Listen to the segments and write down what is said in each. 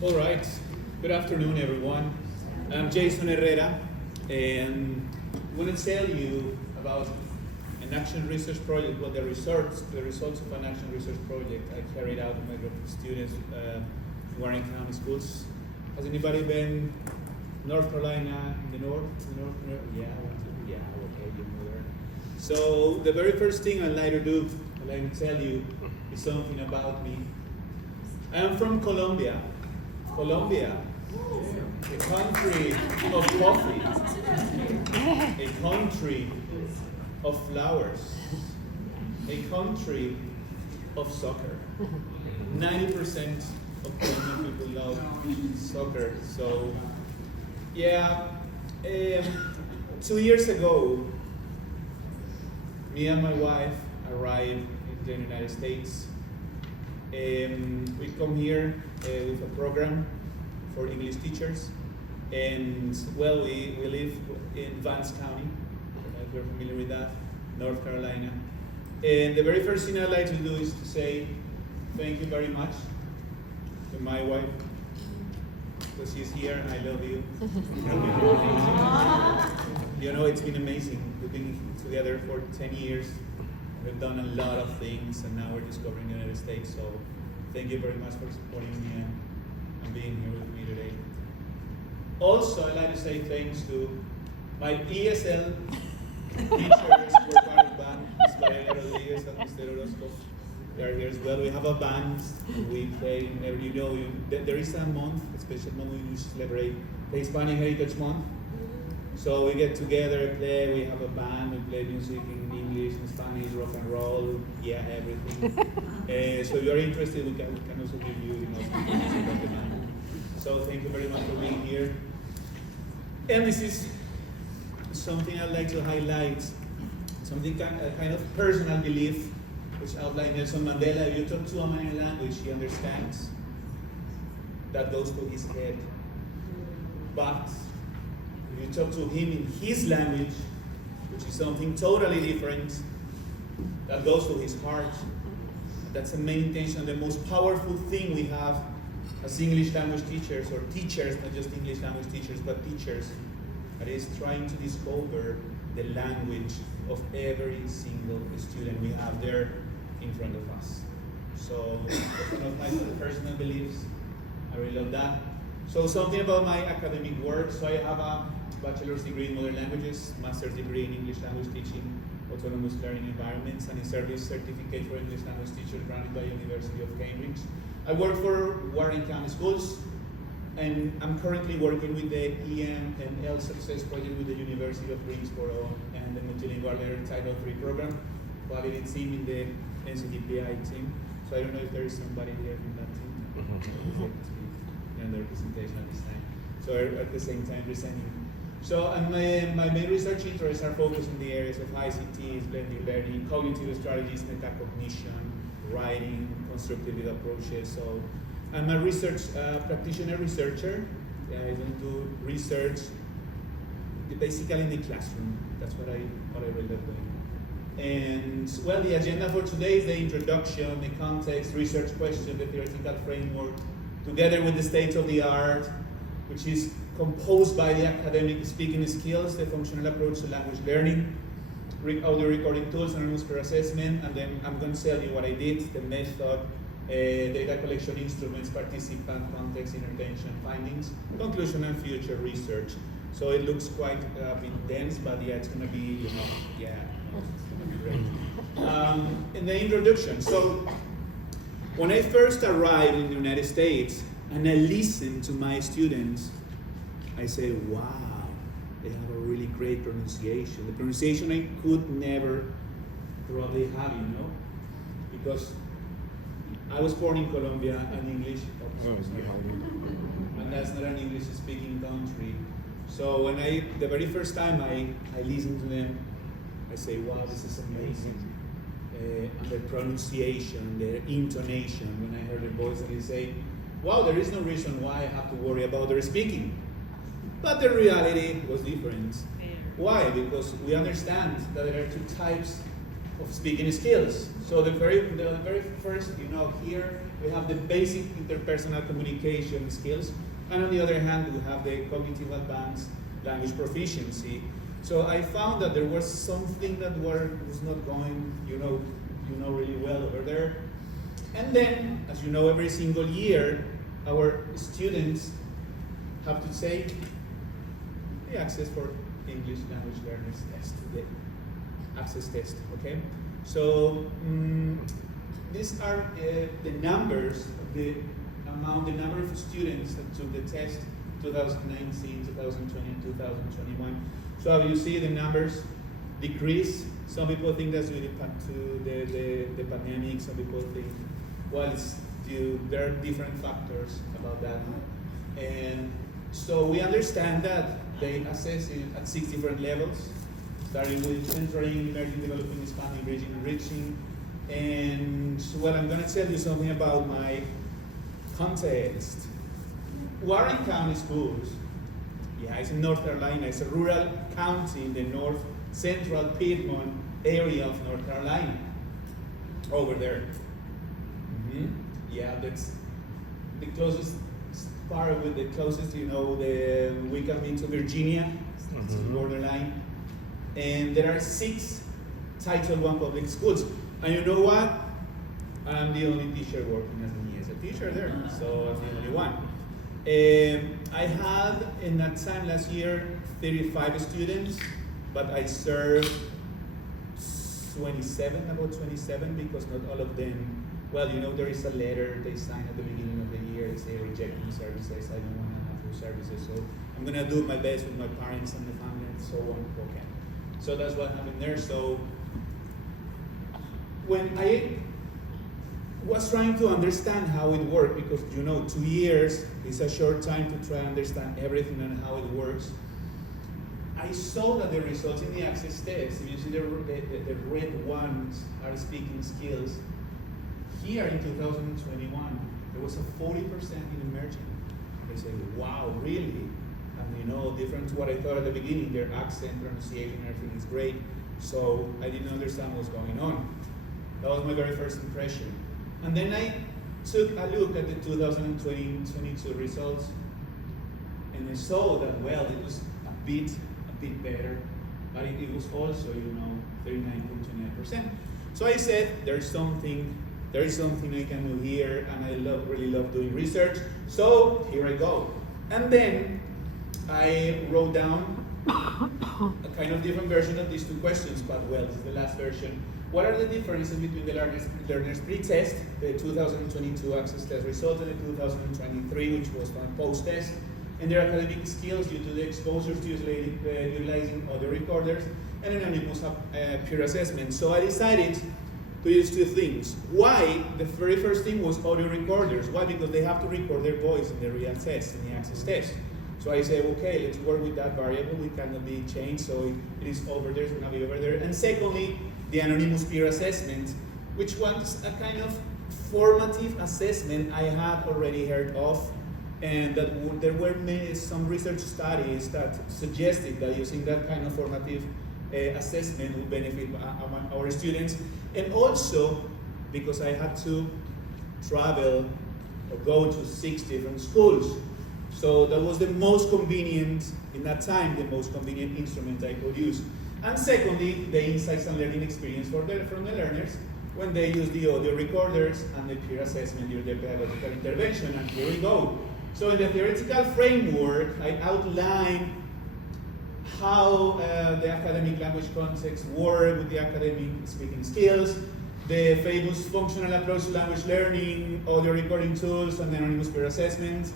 All right. Good afternoon, everyone. I'm Jason Herrera, and I'm going to tell you about an action research project. Well, the results of an action research project I carried out with my group of students in Warren County schools. Has anybody been North Carolina in the north? Yeah, okay, you know there. So the very first thing I'd like to tell you is something about me. I am from Colombia. Colombia, a country of coffee, a country of flowers, a country of soccer. 90% of Colombian people love soccer. So, yeah, 2 years ago, me and my wife arrived in the United States. We come here with a program for English teachers, and well, we live in Vance County, if you're familiar with that, North Carolina. And the very first thing I'd like to do is to say thank you very much to my wife, because she's here and I love you. You know, it's been amazing. We've been together for 10 years. We've done a lot of things, and now we're discovering the United States. So thank you very much for supporting me and being here with me today. Also, I'd like to say thanks to my ESL teachers who are part of the band. Mr. Rodriguez and Mr. Orozco. They are here as well. We have a band. We play, there is a month, a special month we celebrate the Hispanic Heritage Month. So we get together, play, we have a band, we play music in English, in Spanish, rock and roll, yeah, everything. So if you're interested, we can also give you, music on the band. So thank you very much for being here. And this is something I'd like to highlight, something kind of personal belief, which outlined Nelson Mandela. If you talk to a man in language, he understands. That goes to his head. But if you talk to him in his language, which is something totally different, that goes to his heart. That's the main intention, the most powerful thing we have as English language teachers, or teachers, not just English language teachers, but teachers, that is trying to discover the language of every single student we have there in front of us. So that's one of my personal beliefs. I really love that. So something about my academic work. So I have a bachelor's degree in modern languages, master's degree in English language teaching, autonomous learning environments, and a service certificate for English language teachers granted by University of Cambridge. I work for Warren County Schools, and I'm currently working with the EM and L Success Project with the University of Greensboro and the Multilingual Learners Title III program, quality team in the NCDPI team. So I don't know if there is somebody here from that team. And their presentation at this time. So at the same time presenting. So and my main research interests are focused in the areas of ICTs, blended learning, cognitive strategies, metacognition, writing, constructive approaches. So I'm a practitioner researcher. I don't do research basically in the classroom. That's what I really love doing. And well, the agenda for today is the introduction, the context, research question, the theoretical framework, together with the state of the art, which is composed by the academic speaking skills, the functional approach to language learning, audio recording tools, anonymous peer assessment, and then I'm going to tell you what I did, the method, data collection instruments, participant, context, intervention, findings, conclusion, and future research. So it looks quite a bit dense, but yeah, it's going to be, it's going to be great. In the introduction, so when I first arrived in the United States and I listened to my students, I said, wow, they have a really great pronunciation. The pronunciation I could never probably have, because I was born in Colombia and English, and that's not an English-speaking country. So when the very first time I listened to them, I say, wow, this is amazing. And their pronunciation, their intonation, when I heard their voice, and they say, wow, there is no reason why I have to worry about their speaking. But the reality was different. Why? Because we understand that there are two types of speaking skills. So the very first, here we have the basic interpersonal communication skills, and on the other hand, we have the cognitive advanced language proficiency. So I found that there was something that was not going, really well over there. And then, as you know, every single year, our students have to take the Access for English Language Learners test, the Access test, okay? So these are the numbers, the number of students that took the test 2019, 2020, and 2021. So you see the numbers decrease. Some people think that's due to the pandemic. Some people think, well, it's due, there are different factors about that. And so we understand that they assess it at 6 different levels, starting with centering, emerging, developing, expanding, bridging, enriching. And well, I'm going to tell you something about my context. Warren County Schools, yeah, it's in North Carolina. It's a rural county in the north central Piedmont area of North Carolina, over there. Yeah, that's the closest part with the closest, we can be to Virginia, it's the borderline. And there are 6 Title I public schools. And you know what? I'm the only teacher working as a teacher there, so I'm the only one. I had, in that time last year, 35 students, but I served 27, about 27, because not all of them, well, there is a letter they sign at the beginning of the year, they say rejecting services, I don't want to have those services, so I'm going to do my best with my parents and the family and so on. Okay. So that's what happened there. So when I was trying to understand how it worked, because 2 years is a short time to try to understand everything and how it works, I saw that the results in the Access test, if you see the red ones are speaking skills. Here in 2021, there was a 40% in emerging. They said, wow, really? And different to what I thought at the beginning, their accent, pronunciation, everything is great. So I didn't understand what was going on. That was my very first impression. And then I took a look at the 2022 results, and I saw that, well, it was a bit better, but it was also, 39.29%. So I said, there is something I can do here, and I really love doing research. So here I go. And then I wrote down a kind of different version of these 2 questions, but well, this is the last version. What are the differences between the learners pre-test, the 2022 Access test result, and the 2023, which was from post-test, and their academic skills due to the exposure to utilizing audio recorders and anonymous peer assessment? So I decided to use 2 things. Why? The very first thing was audio recorders. Why? Because they have to record their voice in the real test, in the Access test. So I said, okay, let's work with that variable. It cannot be changed, so it is over there, it's going to be over there. And secondly, the anonymous peer assessment, which was a kind of formative assessment I had already heard of, and that there were some research studies that suggested that using that kind of formative assessment would benefit our students. And also, because I had to travel or go to 6 different schools. So that was the most convenient, in that time, the most convenient instrument I could use. And secondly, the insights and learning experience from the learners when they use the audio recorders and the peer assessment during the pedagogical intervention. And here we go. So in the theoretical framework, I outline how the academic language context work with the academic speaking skills, the famous functional approach to language learning, audio recording tools, and anonymous peer assessment.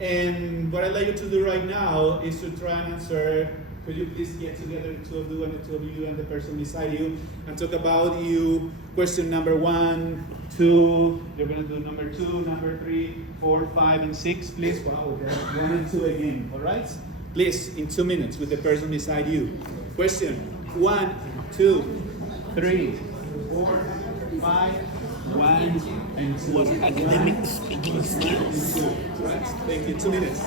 And what I'd like you to do right now is to try and answer. Could you please get together, the 2 of you and the 2 of you and the person beside you, and talk about you, question number 1, 2, you're going to do number 2, number 3, 4, 5, and 6, please. Wow, okay. 1 and 2 again, all right? Please, in 2 minutes with the person beside you. Question 1, 2, 3, 4, 5, 1, and 2. Academic speaking skills. Right, thank you, 2 minutes.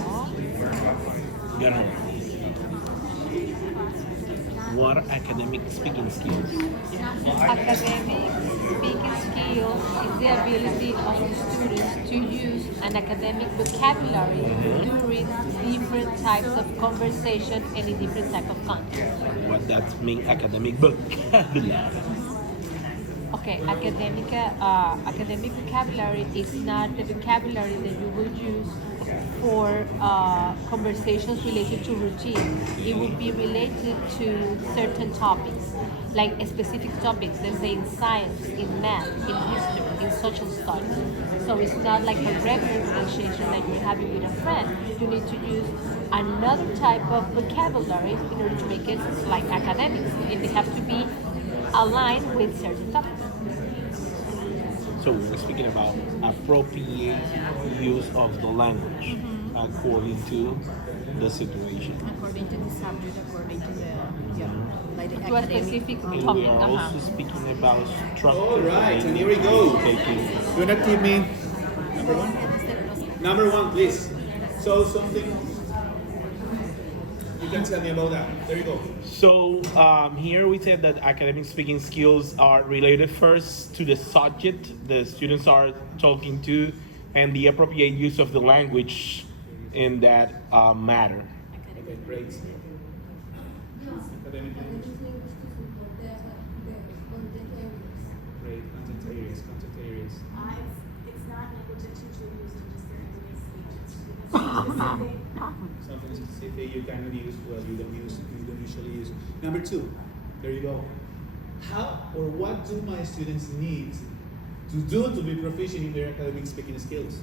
What are academic speaking skills? Academic speaking skills is the ability of the students to use an academic vocabulary during different types of conversation and in different type of context. What that mean academic vocabulary? Okay, academic vocabulary is not the vocabulary that you will use for conversations related to routine. It will be related to certain topics, like specific topics, let's say in science, in math, in history, in social studies. So it's not like a regular conversation that you're having with a friend. You need to use another type of vocabulary in order to make it like academics. And they have to be aligned with certain topics. So we're speaking about appropriate use of the language according to the situation. According to the subject, according to the like the To a academic. specific And topic. we are also speaking about structure. All right, and here we go. Taking Do not give me number one. Number one, please. So something you can tell me about that. There you go. So here we said that academic speaking skills are related first to the subject the students are talking to and the appropriate use of the language in that matter. Okay, great. Academic language. Great. Content areas. Content areas. It's not language that teacher uses to just their everyday speech. It's Something specific you cannot use. Well, you don't usually use. Number two. There you go. How or what do my students need to do to be proficient in their academic speaking skills?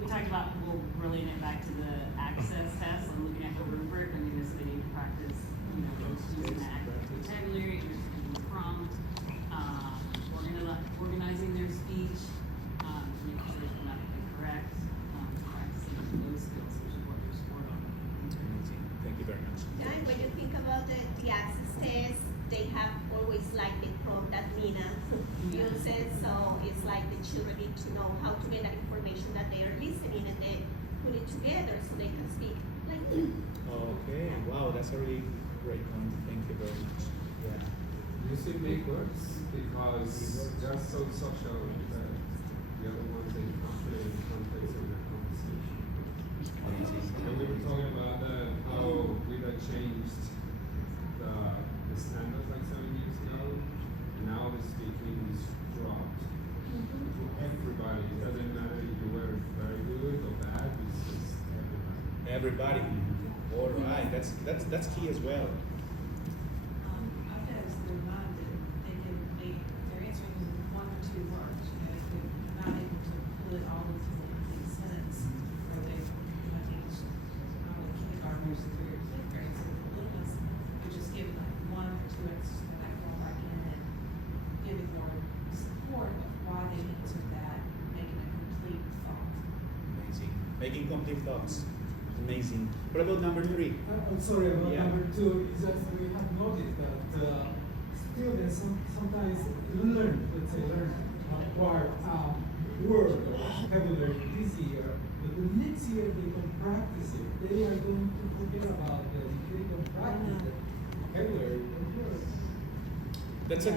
We talked about, we'll relating it back to the access test and looking at the rubric. I mean, this they need to practice, using the active vocabulary, using the prompt, organizing their speech, making sure it's grammatically correct, practicing those skills, which is what you're scored on. Amazing. Thank you very much. And when you think about the access test, they have always like the prompt that Nina uses, so it's like the children need to know how to get that information that they are listening and then put it together so they can speak like Okay. Wow, that's a really great point. Thank you very much. Yeah. Using big words because they're so social that the other ones they can't put it in context in their conversation. And we were talking about how we had changed the standards like 7 years ago. Now the speaking is dropped to everybody. It doesn't matter if you were very good or bad, it's just everybody. Everybody. All right. That's key as well. I guess they're not that they're answering in one or two words. If they're not able to put it all into a sentence, or they, I think it's not like kindergartners and third grade, so the little ones, we just give like one or two extras and that fall back in and giving more support of why they answered that, making a complete thought. Amazing. Making complete thoughts. Amazing. What about number three? I'm sorry about Yeah. number two. Is that we have noticed that students sometimes acquire word or vocabulary this year, but the next year they can practice it. They are going to forget about that. If they don't practice the vocabulary, That's a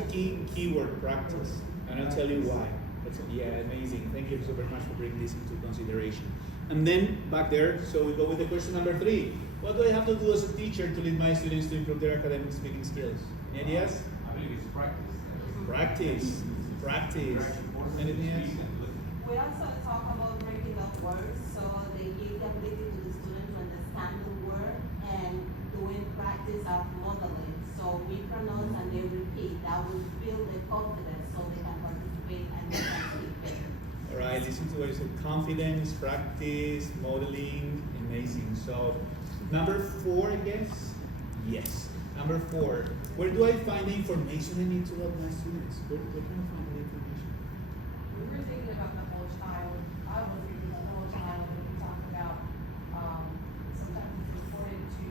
keyword practice, and I'll tell you why. Amazing. Thank you so very much for bringing this into consideration. And then back there, so we go with the question number three. What do I have to do as a teacher to lead my students to improve their academic speaking skills? Any ideas? I believe it's practice. Practice. Anything else? We also talk about breaking up words, so they give the ability to the student to understand the word and doing practice of modeling. So we pronounce and they repeat. That will build the confidence so they can participate and they can speak better. All right, listen to what you said. Confidence, practice, modeling, amazing. So, number four, I guess? Yes. Number four, where do I find the information I need to help my students? Where can I find the information? We were thinking about the whole child. I was thinking about the whole child when we talk about, sometimes it's important to,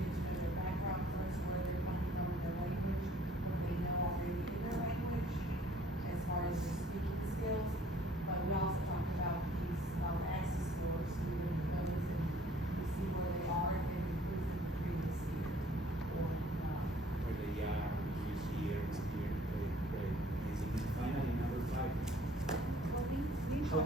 get to know their background first, where they're coming from, their language, what they know already in their language, as far as their speaking skills. But we also talked about these, access scores, we would notice and we see where they are and improve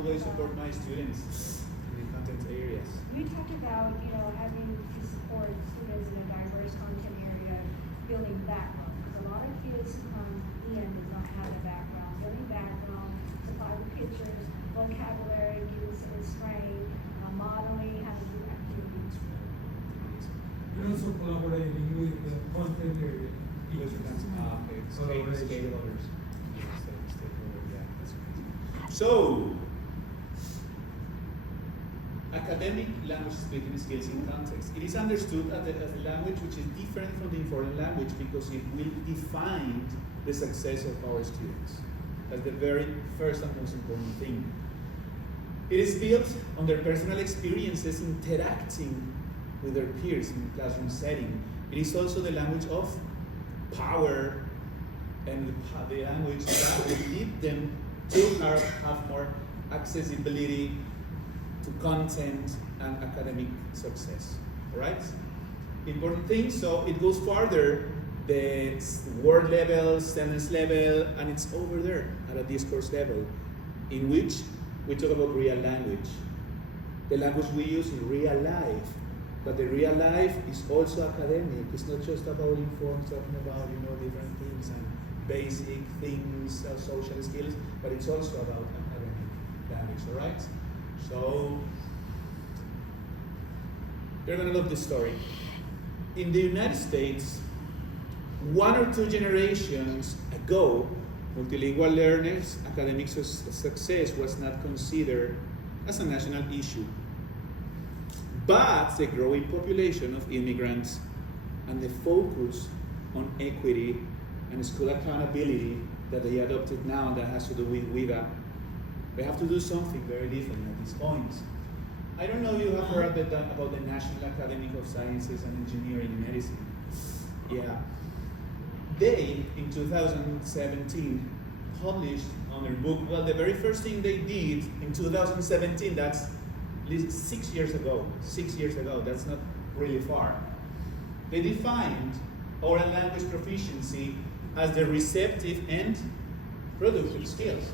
do I support my students in the content areas? You talked about, having to support students in a diverse content area, building background. Because a lot of kids who come in do not have a background. Building background, supply the pictures, vocabulary, giving some strain, modeling, how to do activities. You're also collaborating with the content area. Okay, stakeholders. Yeah, that's amazing. So, academic language speaking skills in context. It is understood as a language which is different from the informal language because it will define the success of our students. That's the very first and most important thing. It is built on their personal experiences interacting with their peers in the classroom setting. It is also the language of power and the language that will lead them to have more accessibility to content and academic success. All right? Important thing, so it goes farther, the word level, sentence level, and it's over there at a discourse level, in which we talk about real language. The language we use in real life. But the real life is also academic. It's not just about informed, talking about different things and basic things, social skills, but it's also about academic language, all right? So, you're gonna love this story. In the United States, 1 or 2 generations ago, multilingual learners' academic success was not considered as a national issue. But the growing population of immigrants and the focus on equity and school accountability that they adopted now, that has to do with WIDA, they have to do something very different at this point. I don't know if you have heard about the National Academy of Sciences and Engineering and Medicine. Yeah. They, in 2017, published on their book, well, the very first thing they did in 2017, that's at least 6 years ago, that's not really far. They defined oral language proficiency as the receptive and productive skills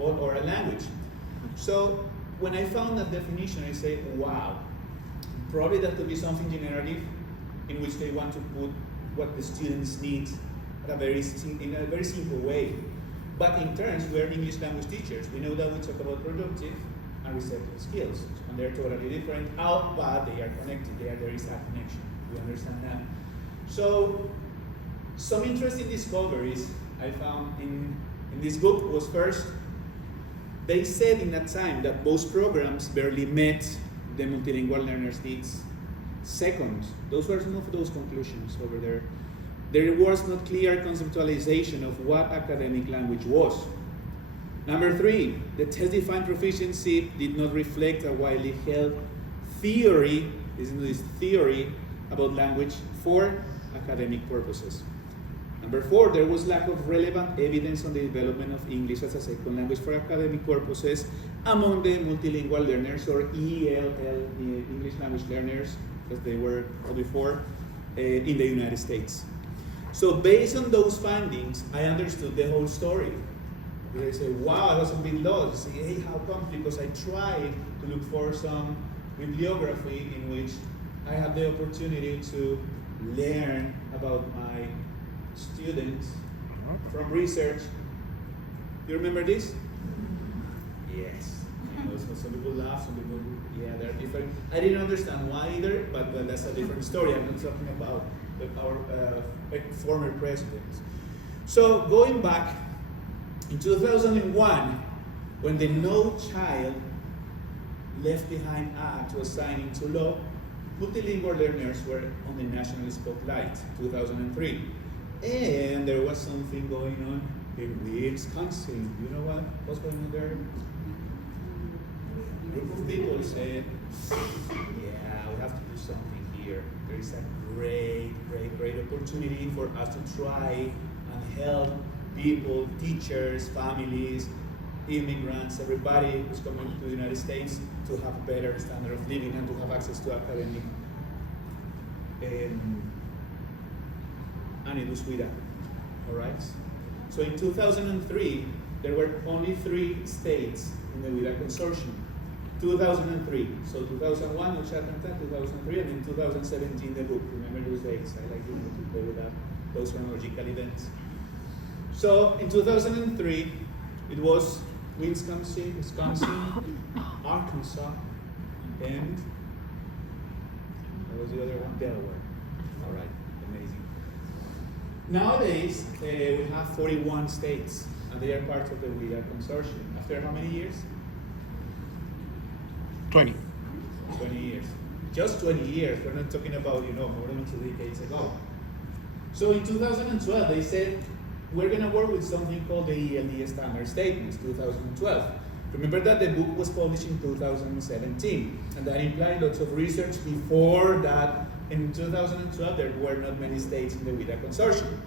of oral language. So when I found that definition, I said, wow, probably that could be something generative in which they want to put what the students need in a very simple way. But in turns, we're English language teachers. We know that we talk about productive and receptive skills, and they're totally different. But they are connected. There is a connection. We understand that. So, some interesting discoveries I found in this book was, first, they said in that time that most programs barely met the multilingual learners' needs. Second, those were some of those conclusions over there. There was not clear conceptualization of what academic language was. Number 3, the test-defined proficiency did not reflect a widely held theory, listen to this, theory about language for academic purposes. Number 4, there was lack of relevant evidence on the development of English as a second language for academic purposes among the multilingual learners, or ELL, English language learners, as they were called before, in the United States. So based on those findings, I understood the whole story. I said, wow, I was a bit lost. I say, hey, how come? Because I tried to look for some bibliography in which I had the opportunity to learn about my students from research. You remember this? Yes. I know some people laugh, some people, yeah, they're different. I didn't understand why either, but that's a different story. I'm not talking about our former presidents. So going back, in 2001, when the No Child Left Behind Act was signed into law, multilingual learners were on the national spotlight, 2003. And there was something going on in Wisconsin. You know what's going on there? A group of people said, yeah, we have to do something here. There is a great opportunity for us to try and help people, teachers, families, immigrants, everybody who's coming to the United States to have a better standard of living and to have access to academic and it was WIDA, all right? So in 2003, there were only 3 states in the WIDA consortium. 2003, so 2001, Ochakanta, 2003, and in 2017 the book. Remember those dates? I like to play with that, those chronological events. So in 2003, it was Wisconsin, Arkansas, and what was the other one? Delaware. All right, amazing. Nowadays, we have 41 states, and they are part of the WIDA consortium. After how many years? 20. 20 years. Just 20 years. We're not talking about, more than 2 decades ago. So in 2012, they said, we're going to work with something called the ELD Standard Statements, 2012. Remember that the book was published in 2017, and that implied lots of research before that. In 2012, there were not many states in the WIDA consortium.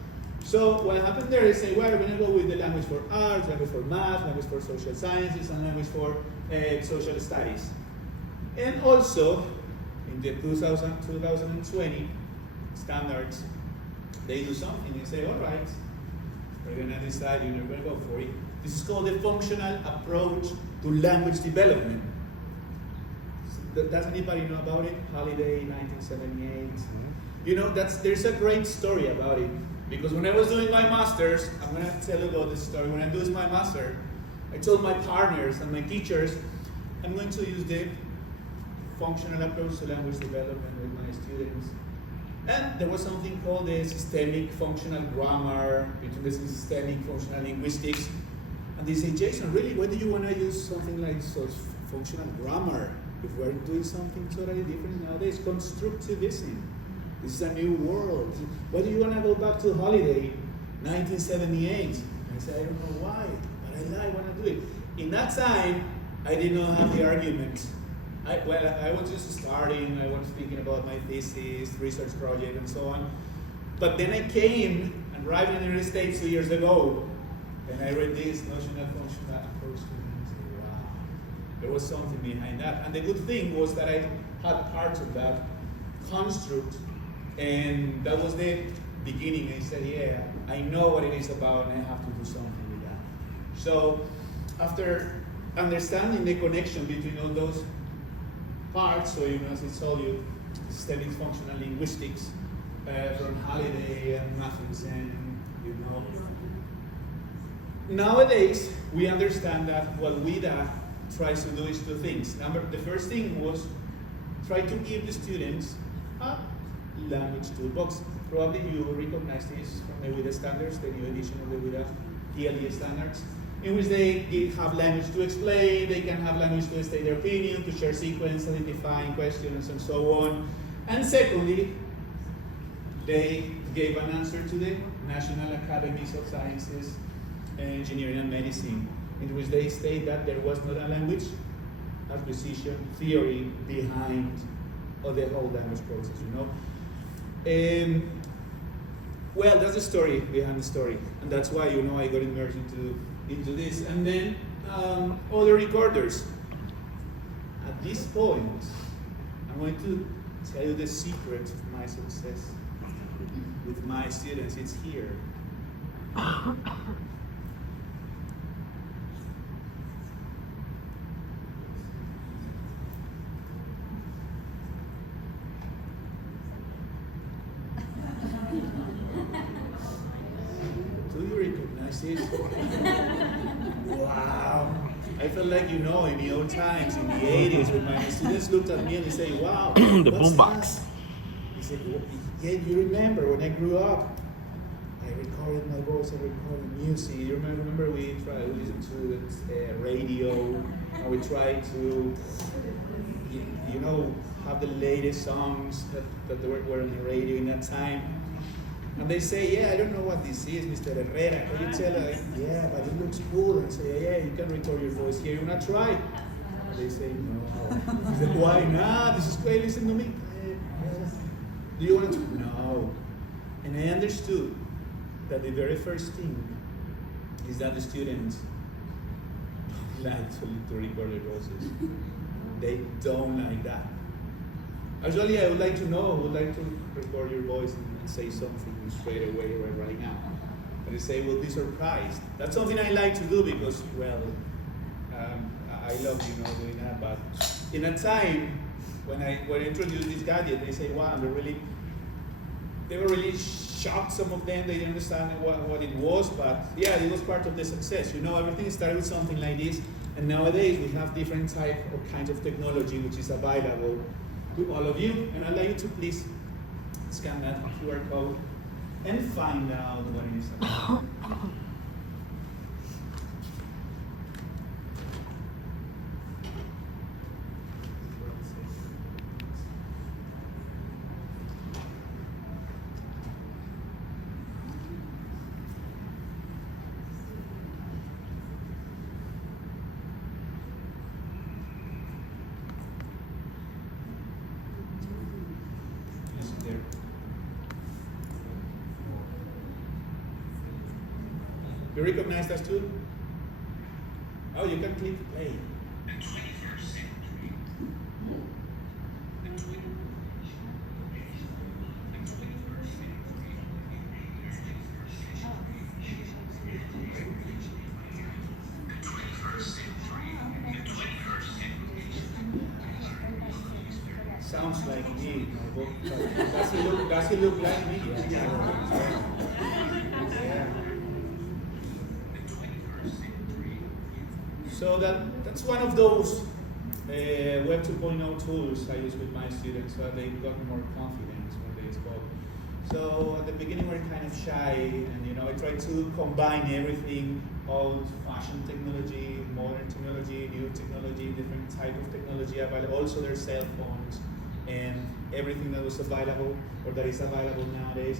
So what happened there is say, well, we're going to go with the language for art, language for math, language for social sciences, and language for social studies. And also, in the 2020 standards, they do something. They say, all right, we're going to decide, we're going to go for it. This is called the functional approach to language development. Does anybody know about it? Holiday, 1978. There's a great story about it. Because when I was doing my master's, I'm going to tell you about this story. When I do my master, I told my partners and my teachers, I'm going to use the functional approach to language development with my students. And there was something called the systemic functional grammar, between the systemic functional linguistics. And they say, Jason, really, why do you want to use something like functional grammar if we're doing something totally different nowadays? Constructivism. This is a new world. Why do you want to go back to Holiday, 1978? I said, I don't know why, but I want to do it. In that time, I did not have the argument. I was just starting, I was thinking about my thesis, research project, and so on. But then I came and arrived in the United States 2 years ago, and I read this notional functional approach to things. Wow, there was something behind that. And the good thing was that I had parts of that construct, and that was the beginning. I said, yeah, I know what it is about, and I have to do something with that. So after understanding the connection between all those parts, so as I told you, studying functional linguistics from Holiday and Matheson, Nowadays, we understand that what WIDA tries to do is 2 things. The first thing was try to give the students a language toolbox. Probably you recognize this from the WIDA standards, the new edition of the WIDA ELD standards, in which they have language to explain, they can have language to state their opinion, to share sequence, identifying questions, and so on. And secondly, they gave an answer to the National Academies of Sciences, Engineering, and Medicine, in which they state that there was not a language acquisition theory behind the whole language process, Well, that's the story behind the story, and that's why I got immersed into this. And then other recorders. At this point, I'm going to tell you the secret of my success with my students. It's here. Do you recognize it? Wow. I felt like, in the old times, in the 80s, when my students looked at me and they say, wow, The what's boombox. that? He said, yeah, you remember when I grew up, I recorded my voice, I recorded music. You remember we listened to radio, and we tried to, have the latest songs that were on the radio in that time. And they say, yeah, I don't know what this is, Mr. Herrera. Can you tell her? Yeah, but it looks cool. And say, yeah, you can record your voice here. You want to try? And they say, no. I said, why not? This is great. Listen to me. Do you want to? No. And I understood that the very first thing is that the students don't like to record their voices. They don't like that. Actually, I would like to know, I would like to record your voice and say something straight away right now. But they say, will be surprised. That's something I like to do because, well, I love, doing that. But in a time when I introduced this gadget, they say, wow, they were really shocked, some of them. They didn't understand what it was, but yeah, it was part of the success. Everything started with something like this, and nowadays we have different type or kinds of technology which is available to all of you. And I'd like you to please scan that QR code and find out what it is about. You recognize that too? Oh, you can click play. Sounds like me. Does it look like me? Yeah. So that's one of those Web 2.0 tools I use with my students so that they got more confidence when they spoke. So at the beginning we're kind of shy, and I try to combine everything, old-fashioned technology, modern technology, new technology, different type of technology available. Also their cell phones and everything that was available or that is available nowadays.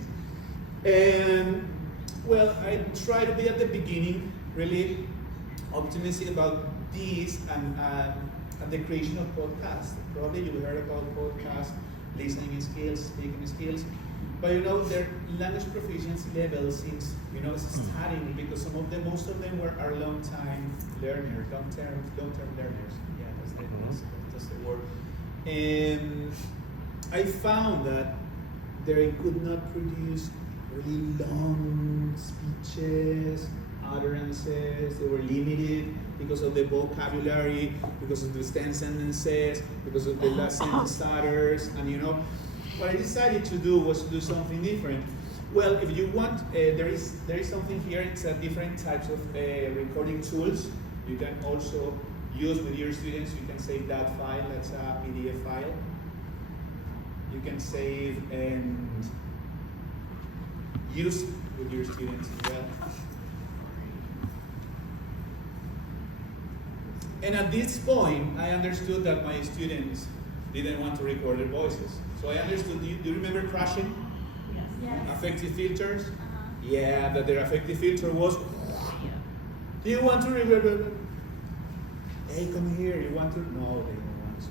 And well, I try to be at the beginning really optimistic about this and the creation of podcasts. Probably you heard about podcasts, listening skills, speaking skills, but their language proficiency level seems starting because most of them are long-time learners, long-term learners. Yeah, that's the word. And I found that they could not produce really long speeches, utterances. They were limited because of the vocabulary, because of the extended sentences, because of the last sentence stutters, and what I decided to do was to do something different. Well, if you want, there is something here. It's different types of recording tools. You can also use with your students. You can save that file. That's a PDF file. You can save and use with your students as well. And at this point, I understood that my students didn't want to record their voices. So I understood, do you remember crashing? Yes. Affective filters? Yeah, that their affective filter was, do you want to record? Hey, come here, you want to? No, they don't want to.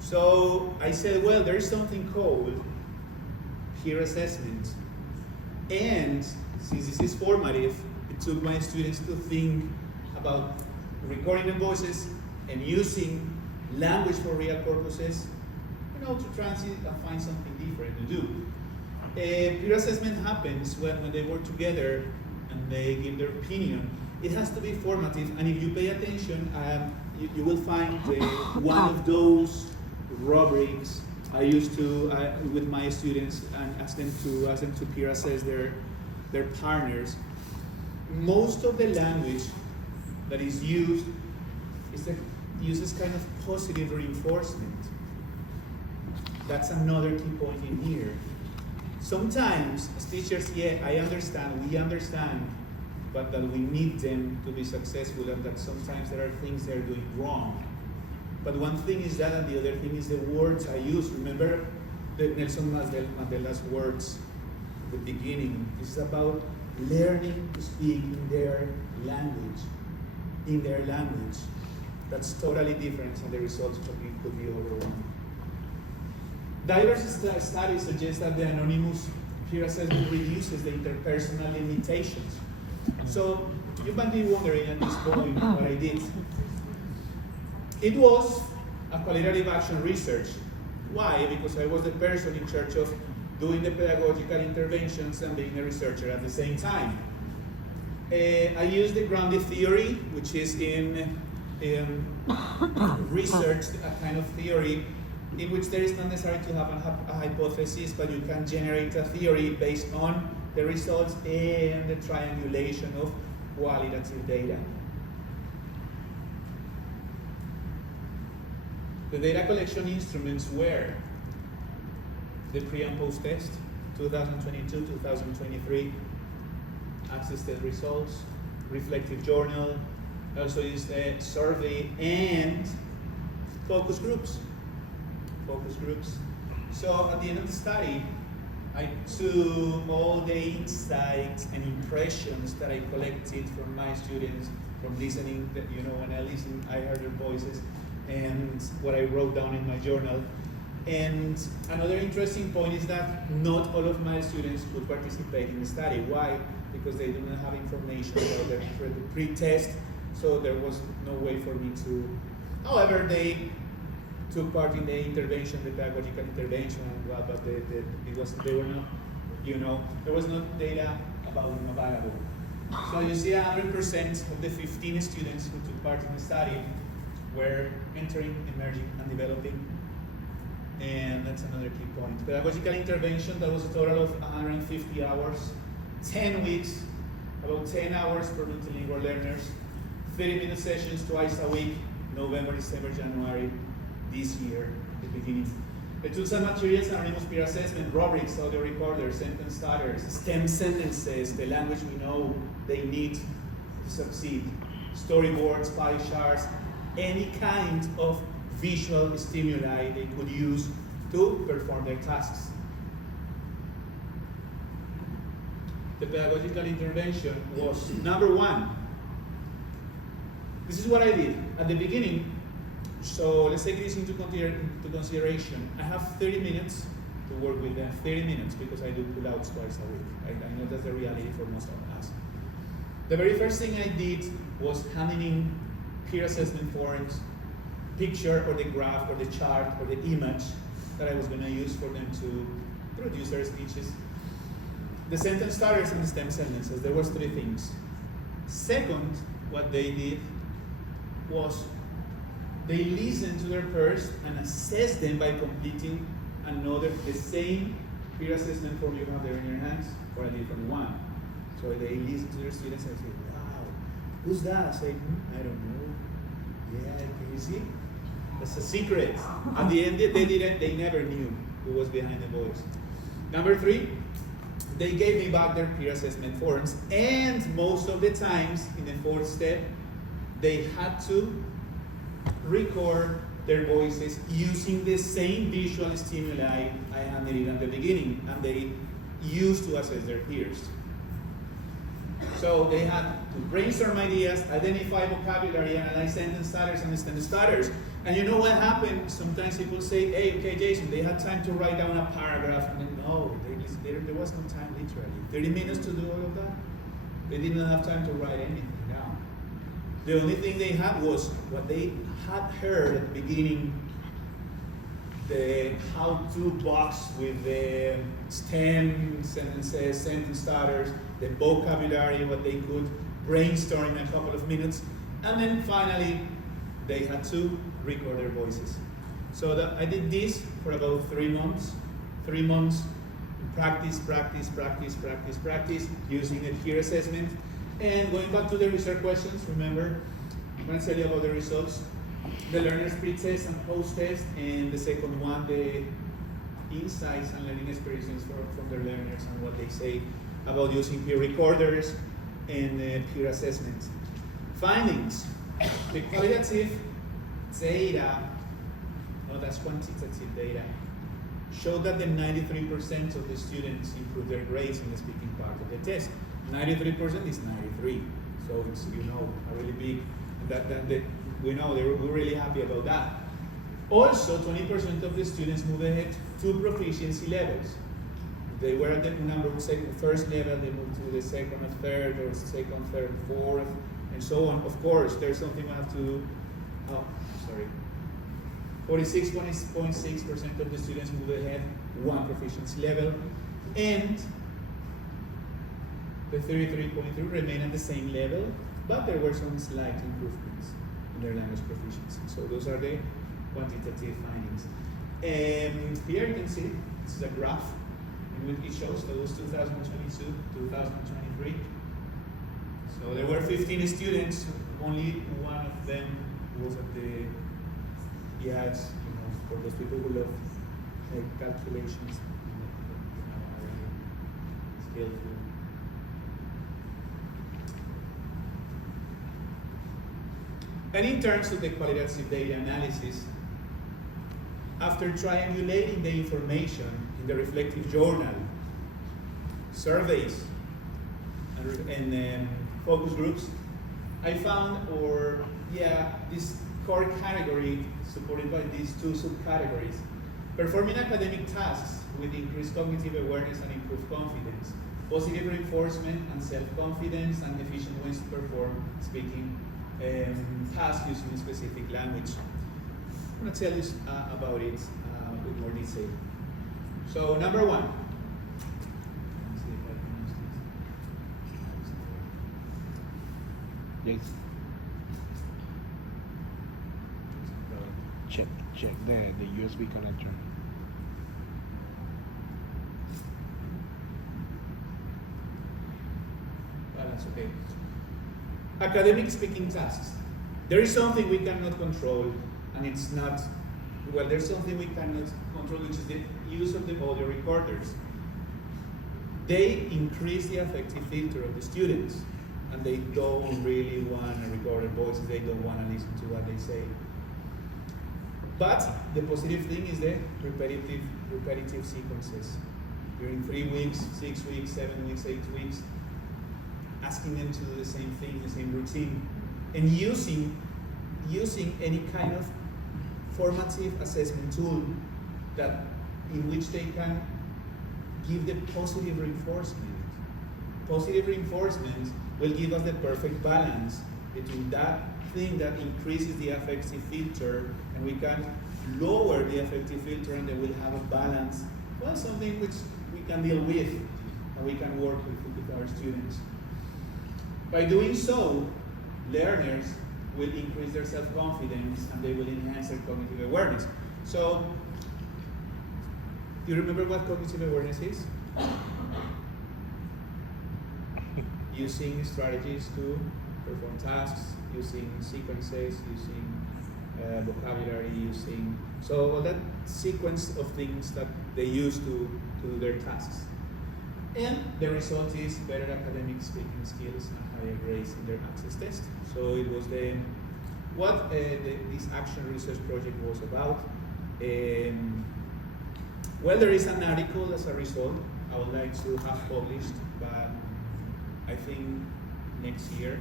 So I said, well, there is something called peer assessment. And since this is formative, it took my students to think about recording the voices and using language for real purposes, to transit and find something different to do. Peer assessment happens when they work together and they give their opinion. It has to be formative, and if you pay attention, you will find one of those rubrics I used to with my students and ask them to peer assess their partners. Most of the language that is used uses kind of positive reinforcement. That's another key point in here. Sometimes as teachers, I understand, we understand, but that we need them to be successful, and that sometimes there are things they're doing wrong. But one thing is that, and the other thing is the words I use. Remember Nelson Mandela's words at the beginning. This is about learning to speak in their language. That's totally different, and the results could be overwhelming. Diverse studies suggest that the anonymous peer assessment reduces the interpersonal limitations. So you might be wondering at this point what I did. It was a qualitative action research. Why? Because I was the person in charge of doing the pedagogical interventions and being a researcher at the same time. I use the grounded theory, which is in research, a kind of theory in which there is not necessary to have a hypothesis, but you can generate a theory based on the results and the triangulation of qualitative data. The data collection instruments were the pre and post test, 2022, 2023, access test results, reflective journal, also is the survey and focus groups. So at the end of the study, I took all the insights and impressions that I collected from my students, from listening, that, you know, when I listen, I heard their voices, and what I wrote down in my journal. And another interesting point is that not all of my students could participate in the study. Why? Because they do not have information about the pre-test, so there was no way for me to. However, they took part in the intervention, the pedagogical intervention, but it wasn't. They were not, you know, there was no data about them available. So you see, 100% of the 15 students who took part in the study were entering, emerging, and developing. And that's another key point. Pedagogical intervention, that was a total of 150 hours, 10 weeks, about 10 hours per multilingual learners, 30-minute sessions twice a week, November, December, January, this year, the beginning. The tools and materials: anonymous peer assessment, rubrics, audio recorders, sentence starters, STEM sentences, the language we know they need to succeed, storyboards, pie charts, any kind of visual stimuli they could use to perform their tasks. The pedagogical intervention was number one. This is what I did at the beginning. So let's take this into consideration. I have 30 minutes to work with them, 30 minutes, because I do pull-outs twice a week. I know that's the reality for most of us. The very first thing I did was handing in peer assessment forms, picture or the graph or the chart or the image that I was going to use for them to produce their speeches. The sentence starters and the STEM sentences, there was 3 things. Second, what they did was they listened to their peers and assessed them by completing the same peer assessment form you have there in your hands, or a different one. So they listened to their students and say, wow, who's that? I say, I don't know. Yeah, can you see? That's a secret. At the end, they never knew who was behind the voice. Number 3, they gave me back their peer assessment forms, and most of the times, in the 4th step, they had to record their voices using the same visual stimuli I handed in at the beginning, and they used to assess their peers. So they had to brainstorm ideas, identify vocabulary, analyze sentence starters and sentence starters. And you know what happened? Sometimes people say, hey, okay, Jason, they had time to write down a paragraph. And then, no, there was no time, literally. 30 minutes to do all of that? They did not have time to write anything down. The only thing they had was what they had heard at the beginning, the how-to box with the STEM sentences, sentence starters, the vocabulary, what they could brainstorm in a couple of minutes, and then finally they had to record their voices. So I did this for about 3 months. 3 months, practice, using the peer assessment. And going back to the research questions, remember, I'm going to tell you about the results. The learners pre-test and post-test, and the second one, the insights and learning experiences from their learners and what they say about using peer recorders and peer assessment. Findings: the qualitative data, no, that's quantitative data, showed that the 93% of the students improved their grades in the speaking part of the test. 93% is 93, so it's, you know, a really big, we know we're really happy about that. Also, 20% of the students move ahead to proficiency levels. They were at the first level, they moved to the second or third, or second, third, fourth, and so on. Of course, there's something we have to do. 46.6% of the students move ahead one proficiency level, and The 33.3 remain at the same level, but there were some slight improvements in their language proficiency. So those are the quantitative findings. Here you can see, this is a graph in which it shows those 2022, 2023. So there were 15 students, only one of them was at the EADS, for those people who love calculations, skillful. And in terms of the qualitative data analysis, after triangulating the information in the reflective journal, surveys, and focus groups, I found, this core category supported by these two subcategories: performing academic tasks with increased cognitive awareness and improved confidence, positive reinforcement and self-confidence, and efficient ways to perform speaking tasks using a specific language. I'm going to tell you about it with more detail. So, number one. Let's see if I can use this. Yes. Check the USB connector. That's okay. Academic speaking tasks. There is something we cannot control, and it's not, well, there's something we cannot control, which is the use of the audio recorders. They increase the affective filter of the students, and they don't really want to record their voices, they don't want to listen to what they say. But the positive thing is the repetitive sequences. During 3 weeks, 6 weeks, 7 weeks, 8 weeks, asking them to do the same thing, the same routine, and using any kind of formative assessment tool that in which they can give the positive reinforcement. Positive reinforcement will give us the perfect balance between that thing that increases the affective filter, and we can lower the affective filter, and then we'll have a balance, well, something which we can deal with and we can work with our students. By doing so, learners will increase their self-confidence and they will enhance their cognitive awareness. So, do you remember what cognitive awareness is? Using strategies to perform tasks, using sequences, using vocabulary, so that sequence of things that they use to do their tasks. And the result is better academic speaking skills and higher grades in their access test. So it was what this action research project was about. Well, there is an article as a result I would like to have published, but I think next year,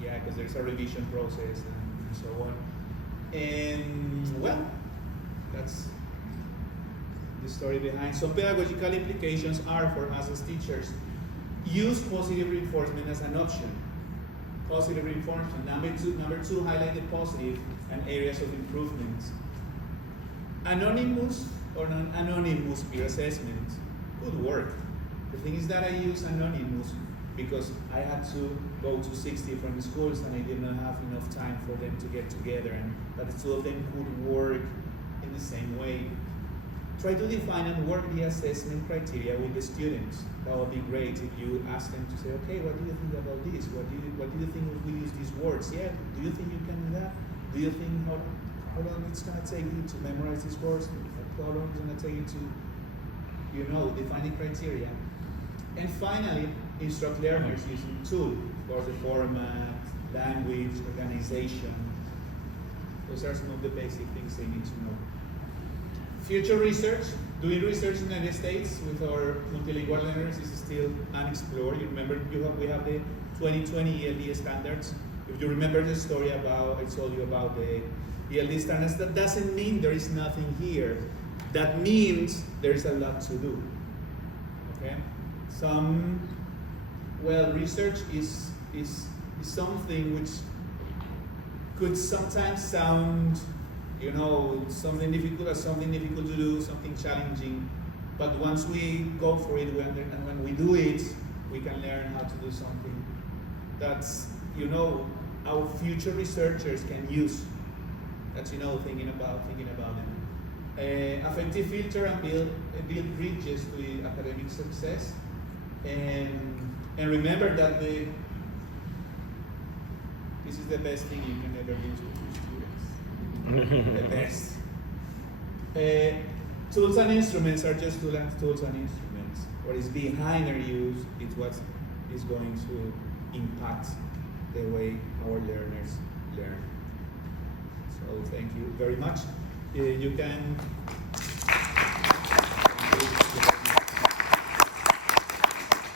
because there's a revision process and so on. And well, that's the story behind. Some pedagogical implications are for us as teachers. Use positive reinforcement as an option. Positive reinforcement. Number two, highlight the positive and areas of improvement. Anonymous or non-anonymous peer assessment could work. The thing is that I use anonymous because I had to go to 6 different schools and I did not have enough time for them to get together, and that the two of them could work in the same way. Try to define and work the assessment criteria with the students. That would be great if you ask them to say, okay, what do you think about this? What do you think if we use these words? Yeah, do you think you can do that? Do you think how long it's gonna take you to memorize these words? How long it's gonna take you to, define the criteria? And finally, instruct learners using tool for the format, language, organization. Those are some of the basic things they need to know. Future research, doing research in the United States with our multilingual learners is still unexplored. You remember we have the 2020 ELD standards. If you remember the story I told you about the ELD standards, that doesn't mean there is nothing here. That means there is a lot to do. Okay? Research is something which could sometimes sound, something difficult to do, something challenging. But once we go for it, and when we do it, we can learn how to do something that's, our future researchers can use. That's, thinking about them. Affective filter and build bridges to academic success. And remember that this is the best thing you can ever use with your students. The best. Tools and instruments are just tools and instruments. What is behind their use is what is going to impact the way our learners learn. So thank you very much. You can